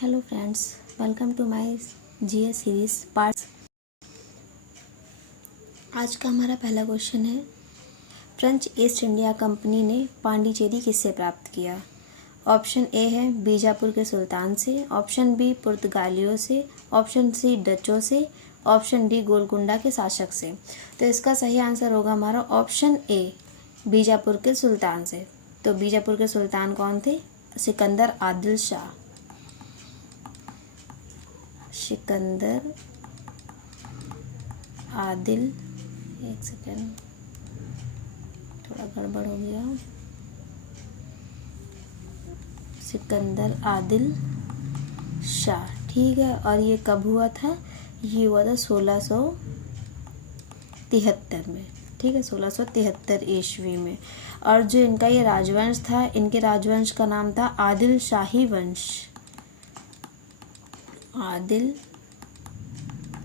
Hello friends, welcome to my GS series parts. आज का हमारा पहला क्वेश्चन है, फ्रेंच ईस्ट इंडिया कंपनी ने पांडिचेरी किससे प्राप्त किया। ऑप्शन ए है बीजापुर के सुल्तान से, ऑप्शन बी पुर्तगालियों से, ऑप्शन सी डचों से, ऑप्शन डी गोलकुंडा के शासक से। तो इसका सही आंसर होगा हमारा ऑप्शन ए, बीजापुर के सुल्तान से। तो बीजापुर के सुल्तान कौन थे? सिकंदर आदिल शाह। सिकंदर आदिल, एक सेकेंड, थोड़ा गड़बड़ हो गया। सिकंदर आदिल शाह, ठीक है। और ये कब हुआ था? ये हुआ था 1673 में, ठीक है, 1673 ईस्वी में। और जो इनका ये राजवंश था, इनके राजवंश का नाम था आदिल शाही वंश। आदिल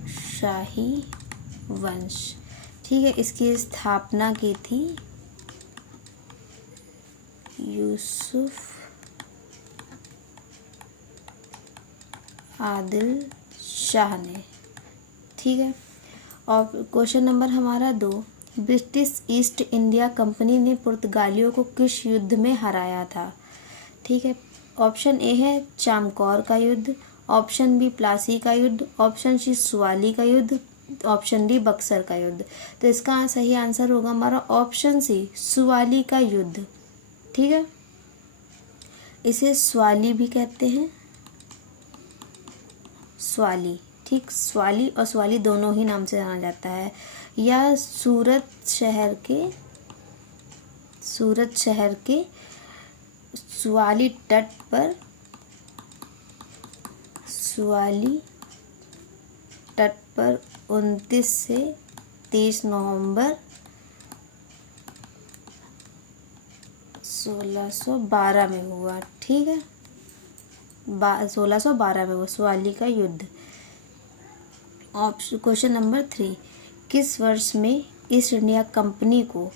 शाही वंश, ठीक है। इसकी स्थापना की थी यूसुफ आदिल शाह ने, ठीक है। और क्वेश्चन नंबर हमारा 2, ब्रिटिश ईस्ट इंडिया कंपनी ने पुर्तगालियों को किस युद्ध में हराया था? ठीक है। ऑप्शन ए है चामकौर का युद्ध, ऑप्शन बी प्लासी का युद्ध, ऑप्शन सी सुवाली का युद्ध, ऑप्शन डी बक्सर का युद्ध। तो इसका सही आंसर होगा हमारा ऑप्शन सी, सुवाली का युद्ध, ठीक है। इसे स्वाली भी कहते हैं, स्वाली, ठीक। स्वाली और स्वाली दोनों ही नाम से जाना जाता है। यह सूरत शहर के स्वाली तट पर 29 से 30 नवंबर 1612 में हुआ, ठीक है। 1612 में हुआ स्वाली का युद्ध। क्वेश्चन नंबर 3, किस वर्ष में ईस्ट इंडिया कंपनी को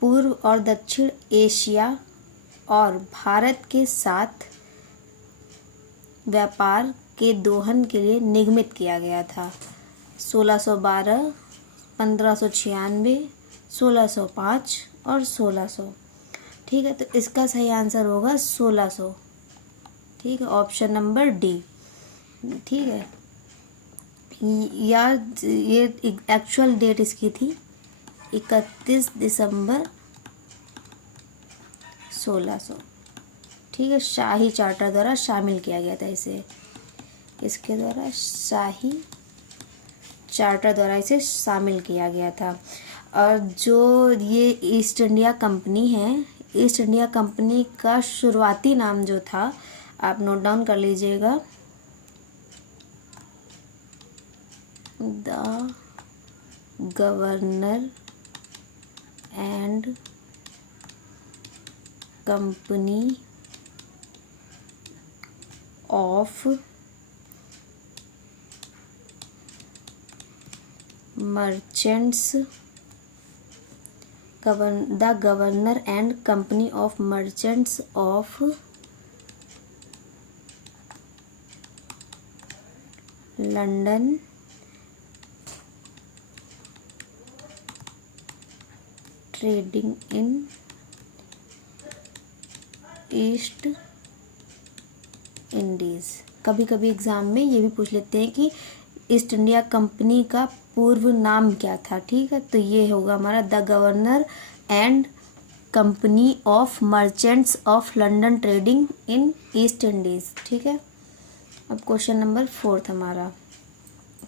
पूर्व और दक्षिण एशिया और भारत के साथ व्यापार के दोहन के लिए निगमित किया गया था? 1612, 1596, 1605 और 1600, ठीक है। तो इसका सही आंसर होगा 1600, ठीक है, ऑप्शन नंबर डी, ठीक है। यार ये एक्चुअल डेट इसकी थी 31 दिसंबर 1600, ठीक है। शाही चार्टर द्वारा शामिल किया गया था इसे, इसके द्वारा शाही चार्टर द्वारा इसे शामिल किया गया था। और जो ये ईस्ट इंडिया कंपनी है, ईस्ट इंडिया कंपनी का शुरुआती नाम जो था, आप नोट डाउन कर लीजिएगा, the governor and company of merchants, the governor and company of merchants of London trading in east Indies. कभी कभी एग्जाम में ये भी पूछ लेते हैं कि ईस्ट इंडिया कंपनी का पूर्व नाम क्या था, ठीक है। तो ये होगा हमारा the governor and company of merchants of London trading in east Indies, ठीक है। अब क्वेश्चन नंबर 4 हमारा,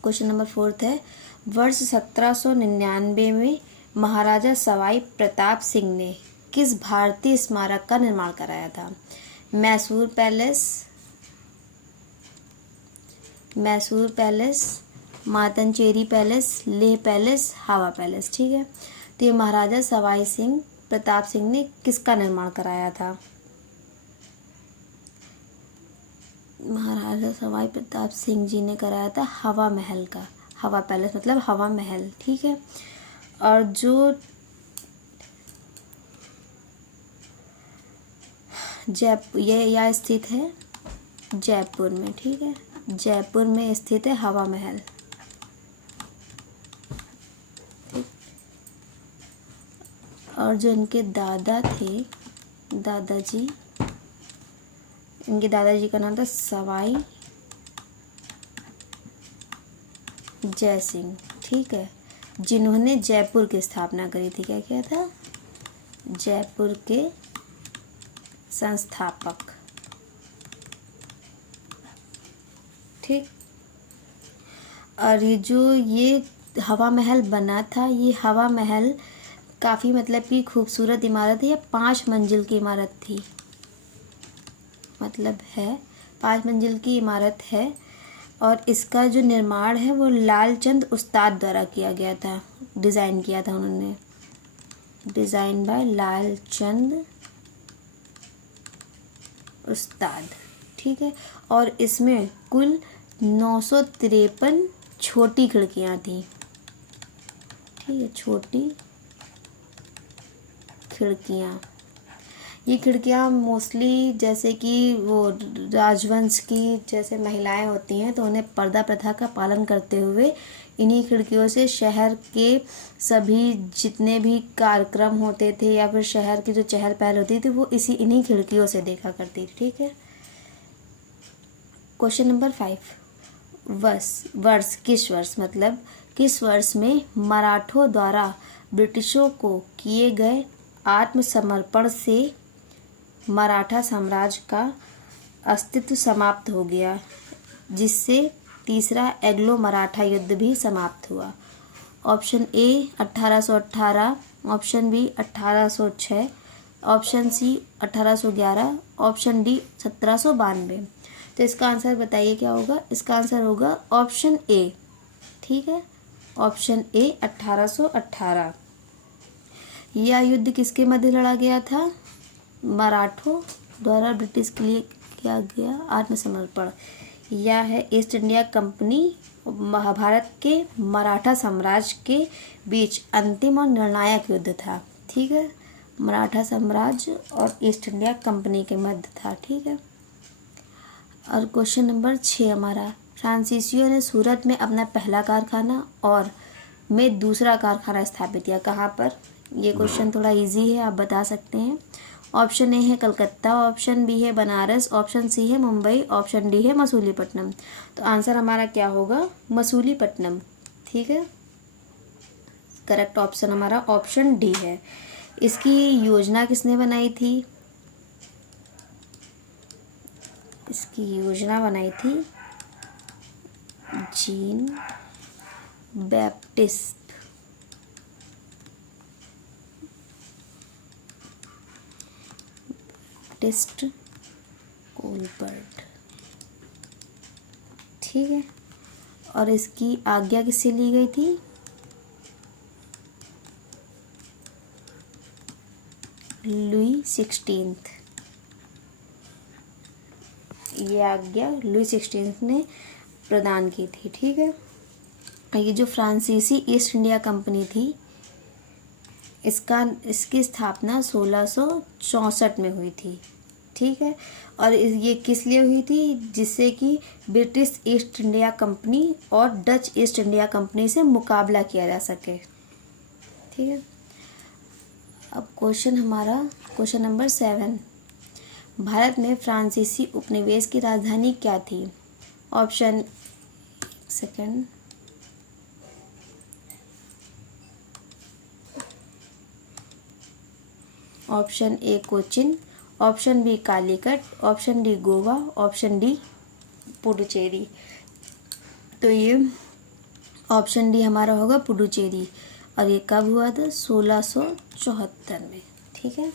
क्वेश्चन नंबर 4 है, वर्ष 1799 में महाराजा सवाई प्रताप सिंह ने किस भारतीय स्मारक का निर्माण कराया था? Mysore palace, Mattancherry palace, Leh palace, Hawa palace, ठीक है। तो ये महाराजा सवाई सिंह प्रताप सिंह ने किसका निर्माण कराया था? महाराजा सवाई प्रताप सिंह जी ने कराया था हवा महल का, हवा पैलेस मतलब हवा महल, ठीक है। और जो जयपुर ये यहाँ स्थित है, जयपुर में, ठीक है, जयपुर में स्थित है हवा महल। और जो इनके दादा थे, दादाजी, इनके दादाजी का नाम था सवाई जय सिंह, ठीक है, जिन्होंने जयपुर की स्थापना करी थी। क्या किया था? जयपुर के संस्थापक, ठीक। और ये हवा महल बना था, ये हवा महल काफ़ी मतलब कि खूबसूरत इमारत है। ये 5 मंजिल की इमारत थी, मतलब है 5 मंजिल की इमारत है। और इसका जो निर्माण है वो लालचंद उस्ताद द्वारा किया गया था, डिज़ाइन किया था उन्होंने, डिज़ाइन बाय लालचंद उस्ताद, ठीक है। और इसमें कुल 953 छोटी खिड़कियाँ थी, ठीक है, छोटी खिड़कियाँ। ये खिड़कियाँ मोस्टली जैसे कि वो राजवंश की जैसे महिलाएं होती हैं तो उन्हें पर्दा प्रथा का पालन करते हुए इन्हीं खिड़कियों से शहर के सभी जितने भी कार्यक्रम होते थे या फिर शहर की जो चहल पहल होती थी वो इन्हीं खिड़कियों से देखा करती थी, ठीक है। क्वेश्चन नंबर 5, वर्ष किस वर्ष, मतलब किस वर्ष में मराठों द्वारा ब्रिटिशों को किए गए आत्मसमर्पण से मराठा साम्राज्य का अस्तित्व समाप्त हो गया, जिससे तीसरा एंग्लो मराठा युद्ध भी समाप्त हुआ? Option A 1818, option B 1806, option C 1811, option D 1792। तो इसका आंसर बताइए क्या होगा? इसका आंसर होगा ऑप्शन ए, ठीक है, ऑप्शन ए 1818। यह युद्ध किसके मध्य लड़ा गया था? मराठों द्वारा ब्रिटिश के लिए किया गया आत्मसमर्पण। यह है ईस्ट इंडिया कंपनी महाभारत के मराठा साम्राज्य के बीच अंतिम और निर्णायक युद्ध था, ठीक है, मराठा साम्राज्य और ईस्ट इंडिया कंपनी के मध्य था, ठीक है। और क्वेश्चन नंबर 6 हमारा, फ्रांसीसियों ने सूरत में अपना पहला कारखाना और में दूसरा कारखाना स्थापित किया, कहाँ पर? ये क्वेश्चन थोड़ा इजी है, आप बता सकते हैं। ऑप्शन ए है कलकत्ता, ऑप्शन बी है बनारस, ऑप्शन सी है मुंबई, ऑप्शन डी है मसूलीपट्टनम। तो आंसर हमारा क्या होगा? मसूलीपट्टनम, ठीक है। करेक्ट ऑप्शन हमारा ऑप्शन डी है। इसकी योजना किसने बनाई थी? इसकी योजना बनाई थी जीन बैप्टिस्ट कोलबर्ट, ठीक है। और इसकी आज्ञा किससे ली गई थी? लुई 16। ये आज्ञा लुई 16 ने प्रदान की थी, ठीक है। ये जो फ्रांसीसी ईस्ट इंडिया कंपनी थी इसकी स्थापना 1664 में हुई थी, ठीक है। और ये किस लिए हुई थी? जिससे कि ब्रिटिश ईस्ट इंडिया कंपनी और डच ईस्ट इंडिया कंपनी से मुकाबला किया जा सके, ठीक है। अब क्वेश्चन नंबर 7, भारत में फ्रांसीसी उपनिवेश की राजधानी क्या थी? Option option A Cochin, option B Calicut, option D Goa, option D Puducherry. तो ये ऑप्शन डी हमारा होगा पुडुचेरी। और ये कब हुआ था? 1674 में, ठीक है।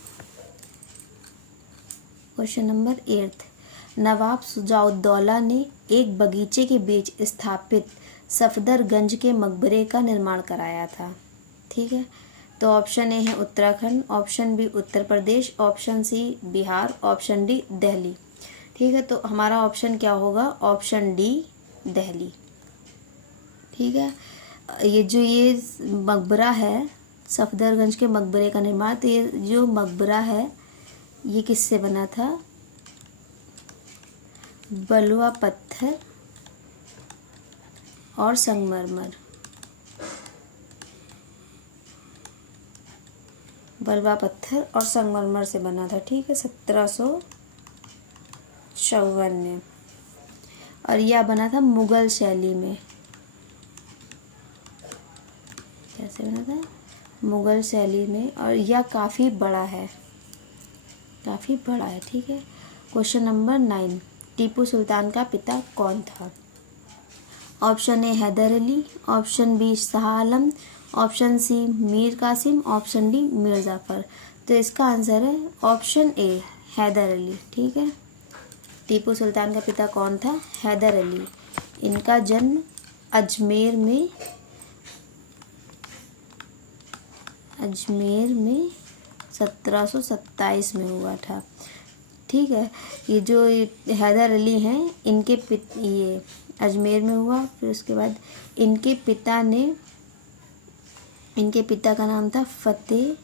क्वेश्चन नंबर 8, नवाब सुजाउद्दौला ने एक बगीचे के बीच स्थापित सफदरगंज के मकबरे का निर्माण कराया था, ठीक है। तो ऑप्शन ए है Uttarakhand, option B Uttar Pradesh, option C Bihar, option D Delhi, ठीक है। तो हमारा ऑप्शन क्या होगा? ऑप्शन डी दिल्ली, ठीक है। ये मकबरा है सफदरगंज के मकबरे का निर्माण, तो ये जो मकबरा है ये किससे बना था? बलुआ पत्थर और संगमरमर। बलुआ पत्थर और संगमरमर से बना था, ठीक है, 1754 में। और यह बना था मुगल शैली में। कैसे बना था? मुगल शैली में। और यह काफ़ी बड़ा है, काफ़ी बड़ा है, ठीक है। क्वेश्चन नंबर 9, टीपू सुल्तान का पिता कौन था? Option A Haidar Ali, option B Shah Alam, option C Mir Qasim, option D Mir Jafar. तो इसका आंसर है ऑप्शन ए हैदर अली, ठीक है। टीपू सुल्तान का पिता कौन था? हैदर अली। इनका जन्म अजमेर में 1727 में हुआ था, ठीक है। ये जो हैदर अली हैं, ये अजमेर में हुआ। फिर उसके बाद इनके पिता का नाम था फतेह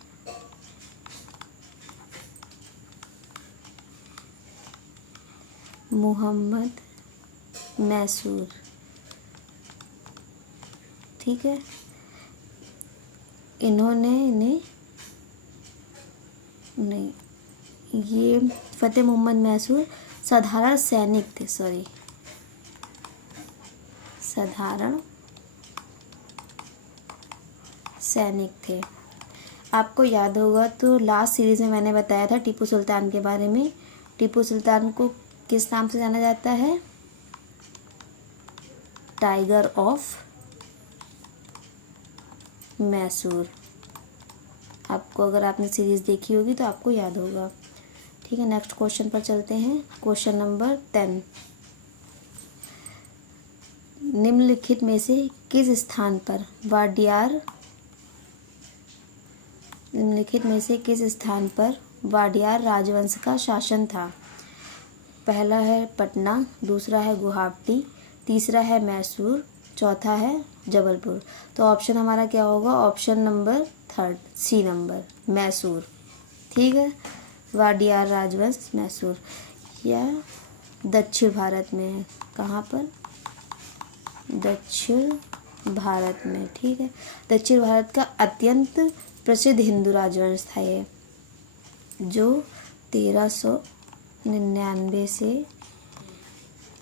मोहम्मद मैसूर, ठीक है। ये फतेह मोहम्मद मैसूर साधारण सैनिक थे, साधारण सैनिक थे। आपको याद होगा तो लास्ट सीरीज में मैंने बताया था टीपू सुल्तान के बारे में। टीपू सुल्तान को किस नाम से जाना जाता है? Tiger of Mysore. आपको, अगर आपने सीरीज देखी होगी तो आपको याद होगा, ठीक है। नेक्स्ट क्वेश्चन पर चलते हैं। क्वेश्चन नंबर 10, निम्नलिखित में से किस स्थान पर वाडियार राजवंश का शासन था? पहला है पटना, दूसरा है गुवाहाटी, तीसरा है मैसूर, चौथा है जबलपुर। तो ऑप्शन हमारा क्या होगा? Option number 3, C number, Mysore, ठीक है। वाडियार राजवंश मैसूर, यह दक्षिण भारत में है। कहाँ पर? दक्षिण भारत में, ठीक है। दक्षिण भारत का अत्यंत प्रसिद्ध हिंदू राजवंश था ये, जो 1399 से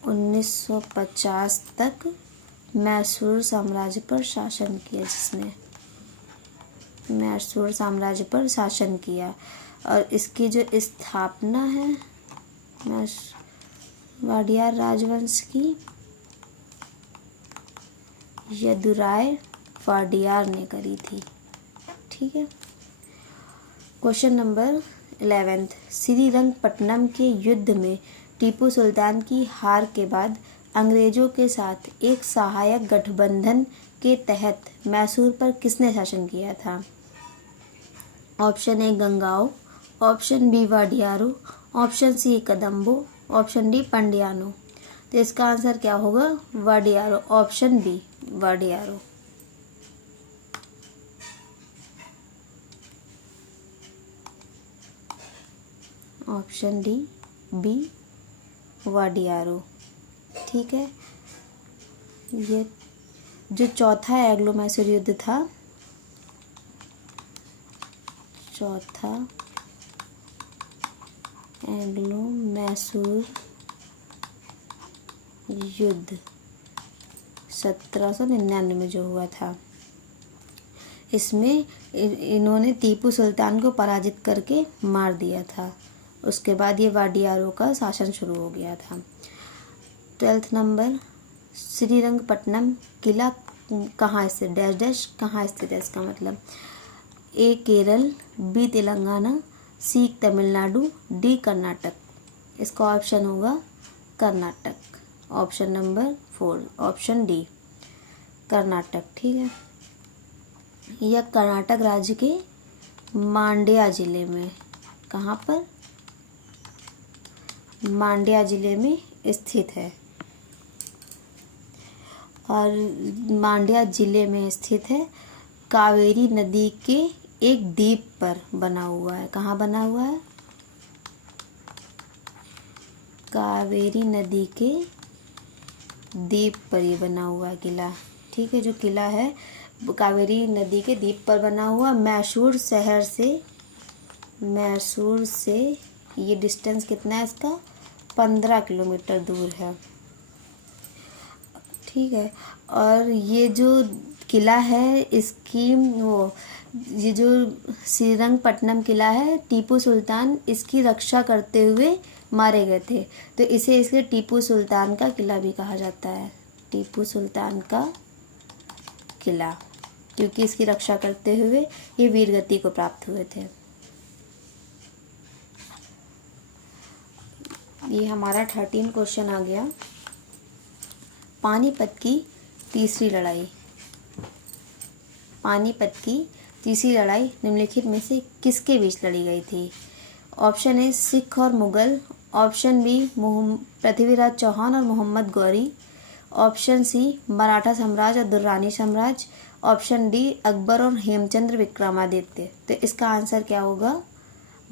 1950 तक मैसूर साम्राज्य पर शासन किया, और इसकी जो स्थापना है वाडियार राजवंश की, यदुराय वाडियार ने करी थी, ठीक है। क्वेश्चन नंबर 11, श्रीरंगपट्टनम के युद्ध में टीपू सुल्तान की हार के बाद अंग्रेजों के साथ एक सहायक गठबंधन के तहत मैसूर पर किसने शासन किया था? ऑप्शन ए गंगाओं, ऑप्शन बी वाडियारो, ऑप्शन सी कदम्बो, ऑप्शन डी पंडियानो। तो इसका आंसर क्या होगा? वाडियारो, ऑप्शन बी वाडियारो। ऑप्शन डी बी वाडियारो, ठीक है। ये जो चौथा एंग्लो मैसूर युद्ध था, चौथा एंग्लो मैसूर युद्ध 1799 में जो हुआ था, इसमें इन्होंने टीपू सुल्तान को पराजित करके मार दिया था। उसके बाद ये वाडियारों का शासन शुरू हो गया था। 12th नंबर, श्रीरंगपट्टनम किला कहाँ स्थित, डैश डैश कहाँ स्थित है? इसका मतलब ए केरल, बी तेलंगाना, सी तमिलनाडु, डी कर्नाटक। इसका ऑप्शन होगा Karnataka, option number 4, option D Karnataka, ठीक है। यह कर्नाटक राज्य के मांड्या जिले में, कहाँ पर? मांड्या जिले में स्थित है, और मांड्या जिले में स्थित है। कावेरी नदी के एक द्वीप पर बना हुआ है। कहाँ बना हुआ है? कावेरी नदी के द्वीप पर ये बना हुआ किला। ठीक है, जो किला है वो कावेरी नदी के द्वीप पर बना हुआ, मैसूर शहर से, मैसूर से ये डिस्टेंस कितना है इसका, 15 किलोमीटर दूर है। ठीक है, और ये जो किला है इसकी वो, ये जो श्रीरंगपट्टनम किला है, टीपू सुल्तान इसकी रक्षा करते हुए मारे गए थे, तो इसे इसलिए टीपू सुल्तान का किला भी कहा जाता है, टीपू सुल्तान का किला, क्योंकि इसकी रक्षा करते हुए ये वीरगति को प्राप्त हुए थे। ये हमारा 13 क्वेश्चन आ गया। पानीपत की तीसरी लड़ाई, पानीपत की तीसरी लड़ाई निम्नलिखित में से किसके बीच लड़ी गई थी? ऑप्शन ए सिख और मुगल, ऑप्शन बी पृथ्वीराज चौहान और मोहम्मद गौरी, ऑप्शन सी मराठा साम्राज्य और दुर्रानी साम्राज्य, ऑप्शन डी अकबर और हेमचंद्र विक्रमादित्य। तो इसका आंसर क्या होगा?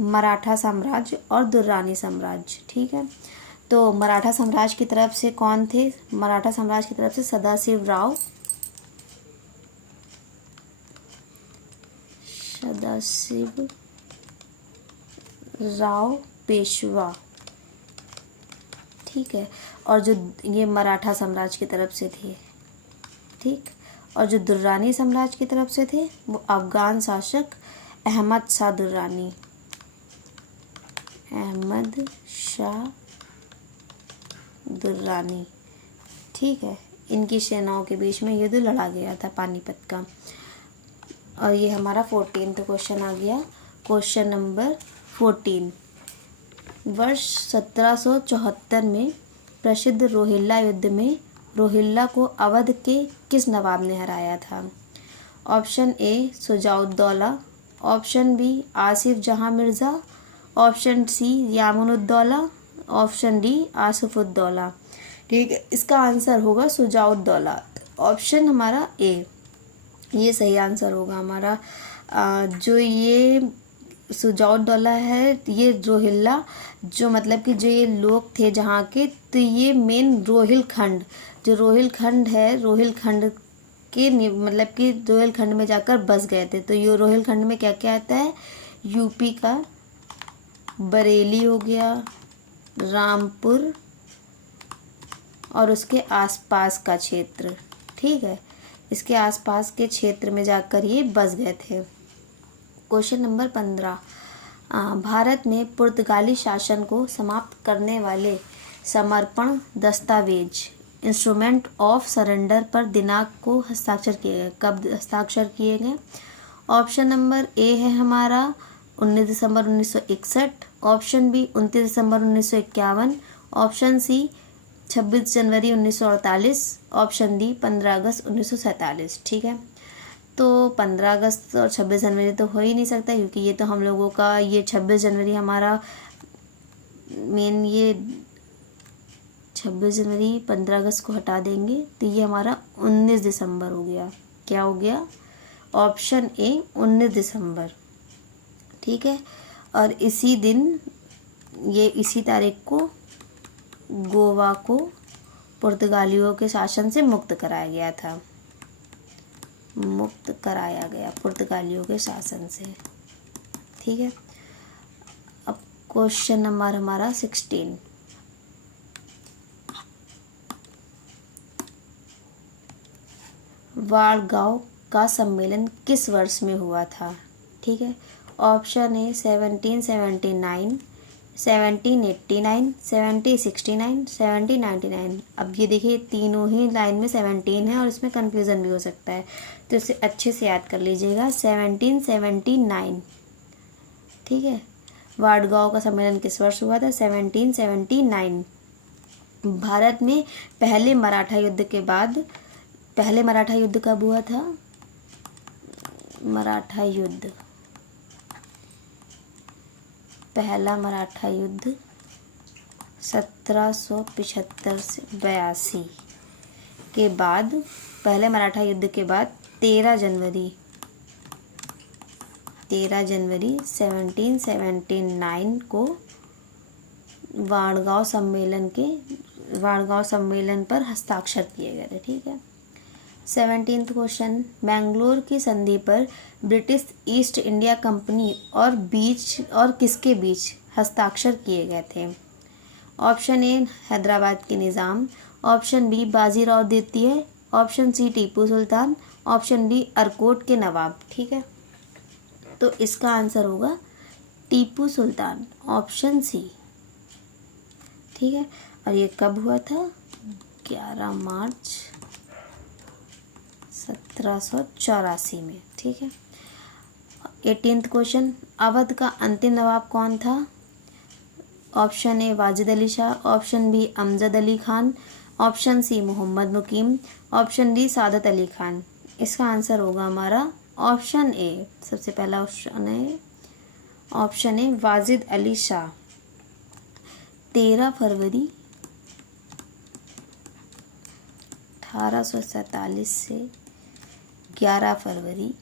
मराठा साम्राज्य और दुर्रानी साम्राज्य। ठीक है, तो मराठा साम्राज्य की तरफ से कौन थे? मराठा साम्राज्य की तरफ से सदाशिव राव पेशवा। ठीक है, और जो ये मराठा साम्राज्य की तरफ से थे। ठीक, और जो दुर्रानी साम्राज्य की तरफ से थे वो अफगान शासक अहमद शाह दुर्रानी, अहमद शाह दुर्रानी। ठीक है, इनकी सेनाओं के बीच में युद्ध लड़ा गया था पानीपत का। और ये हमारा 14वां क्वेश्चन आ गया। क्वेश्चन नंबर 14, वर्ष 1774 में प्रसिद्ध रोहिल्ला युद्ध में रोहिल्ला को अवध के किस नवाब ने हराया था? Option A Shujauddaula, option B Asif Jahan Mirza, option C Yaminuddaula, option D Asafuddaula. ठीक है, इसका आंसर होगा शुजाउद्दौला, ऑप्शन हमारा ए, ये सही आंसर होगा हमारा। जो ये शुजाउद्दौला है, ये रोहिल्ला, जो मतलब कि जो ये लोग थे जहाँ के, तो ये मेन रोहिलखंड, जो रोहिलखंड है, रोहिलखंड के मतलब कि रोहिलखंड में जाकर बस गए थे। तो ये रोहिलखंड में क्या क्या आता है? यूपी का बरेली हो गया, रामपुर और उसके आसपास का क्षेत्र। ठीक है, इसके आसपास के क्षेत्र में जाकर ये बस गए थे। क्वेश्चन नंबर 15, भारत में पुर्तगाली शासन को समाप्त करने वाले समर्पण दस्तावेज इंस्ट्रूमेंट ऑफ सरेंडर पर दिनांक को हस्ताक्षर किए गए, कब हस्ताक्षर किए गए? ऑप्शन नंबर ए है हमारा 19 दिसंबर 1961, ऑप्शन बी 29 दिसंबर 1951, ऑप्शन सी 26 जनवरी 1948, ऑप्शन डी 15 अगस्त 1947। ठीक है, तो 15 अगस्त और 26 जनवरी तो हो ही नहीं सकता, क्योंकि ये तो हम लोगों का, ये 26 जनवरी हमारा मेन, ये 26 जनवरी 15 अगस्त को हटा देंगे तो ये हमारा 19 दिसंबर हो गया। क्या हो गया? ऑप्शन ए 19 दिसंबर। ठीक है, और इसी दिन, ये इसी तारीख को गोवा को पुर्तगालियों के शासन से मुक्त कराया गया था, मुक्त कराया गया पुर्तगालियों के शासन से। ठीक है, अब क्वेश्चन नंबर हमारा 16, वाड़गांव का सम्मेलन किस वर्ष में हुआ था? ठीक है, ऑप्शन ए 1779, 1789, 1769, 1799। अब ये देखिए तीनों ही लाइन में 17 है और इसमें कंफ्यूजन भी हो सकता है, तो इसे अच्छे से याद कर लीजिएगा, 1779। ठीक है, वाड़गांव का सम्मेलन किस वर्ष हुआ था? 1779। भारत में पहले मराठा युद्ध के बाद, पहले मराठा युद्ध कब हुआ था? मराठा युद्ध, पहला मराठा युद्ध 1775 से 82 के बाद, पहले मराठा युद्ध के बाद 13 जनवरी 1779 को वाणगांव सम्मेलन पर हस्ताक्षर किए गए थे। ठीक है। 17th क्वेश्चन, बेंगलोर की संधि पर ब्रिटिश ईस्ट इंडिया कंपनी और किसके बीच हस्ताक्षर किए गए थे? ऑप्शन ए हैदराबाद के निज़ाम, ऑप्शन बी बाजीराव द्वितीय, option C Tipu Sultan, option D Arcot के नवाब। ठीक है, तो इसका आंसर होगा टीपू सुल्तान, ऑप्शन सी। ठीक है, और ये कब हुआ था? 11 मार्च 1784 में। ठीक है। 18th क्वेश्चन, अवध का अंतिम नवाब कौन था? Option A Wajid Ali Shah, option B Amjad Ali Khan, option C Mohammad Muqeem, option D Saadat Ali Khan. इसका आंसर होगा हमारा ऑप्शन ए। सबसे पहला ऑप्शन ए वाजिद अली शाह। 13 फरवरी 1847 से 11 फरवरी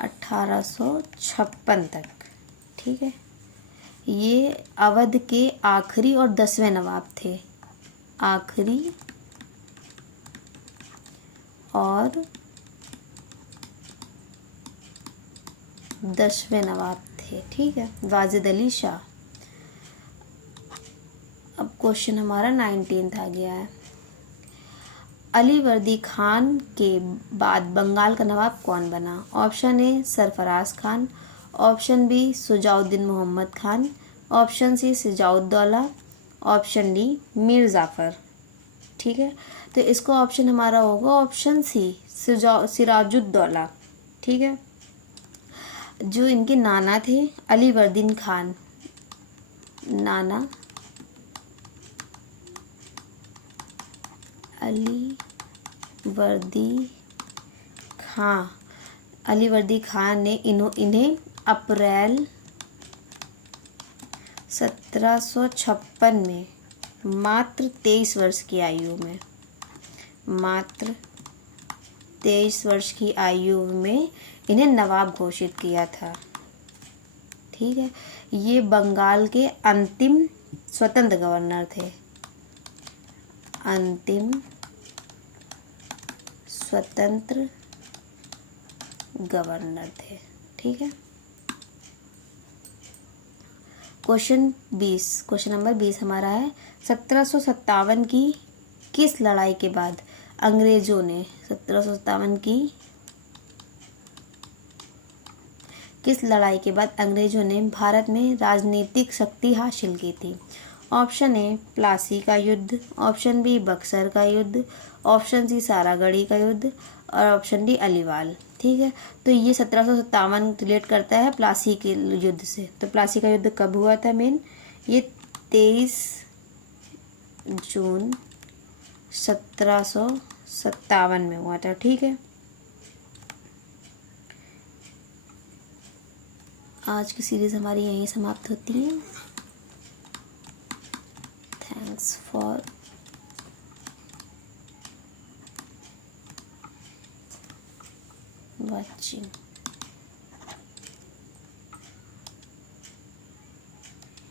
1856 तक। ठीक है, ये अवध के आखिरी और 10वें नवाब थे। आखिरी और 10वें नवाब थे। ठीक है, वाजिद अली शाह। अब क्वेश्चन हमारा 19th आ गया है। अलीवर्दी खान के बाद बंगाल का नवाब कौन बना? Option A Sarfaraz Khan, option B Shujauddin Mohammad Khan, option C Sirajuddaula, option D Mir Jafar. ठीक है, तो इसको ऑप्शन हमारा होगा ऑप्शन सी सिराजुद्दौला। ठीक है, जो इनके नाना थे अलीवर्दीन खान, नाना अलीवर्दी खान ने इन्हें अप्रैल 1756 में मात्र 23 वर्ष की आयु में इन्हें नवाब घोषित किया था। ठीक है, ये बंगाल के अंतिम स्वतंत्र गवर्नर थे। अंतिम स्वतंत्र गवर्नर थे। ठीक है, क्वेश्चन नंबर 20 हमारा है। 1757 की किस लड़ाई के बाद अंग्रेजों ने 1757 की किस लड़ाई के बाद अंग्रेजों ने भारत में राजनीतिक शक्ति हासिल की थी? ऑप्शन ए प्लासी का युद्ध, ऑप्शन बी बक्सर का युद्ध, ऑप्शन सी सारागढ़ी का युद्ध और ऑप्शन डी अलीवाल। ठीक है, तो ये 1757 रिलेट करता है प्लासी के युद्ध से। तो प्लासी का युद्ध कब हुआ था? मेन ये 23 जून 1757 में हुआ था। ठीक है, आज की सीरीज हमारी यहीं समाप्त होती है। Thanks for watching।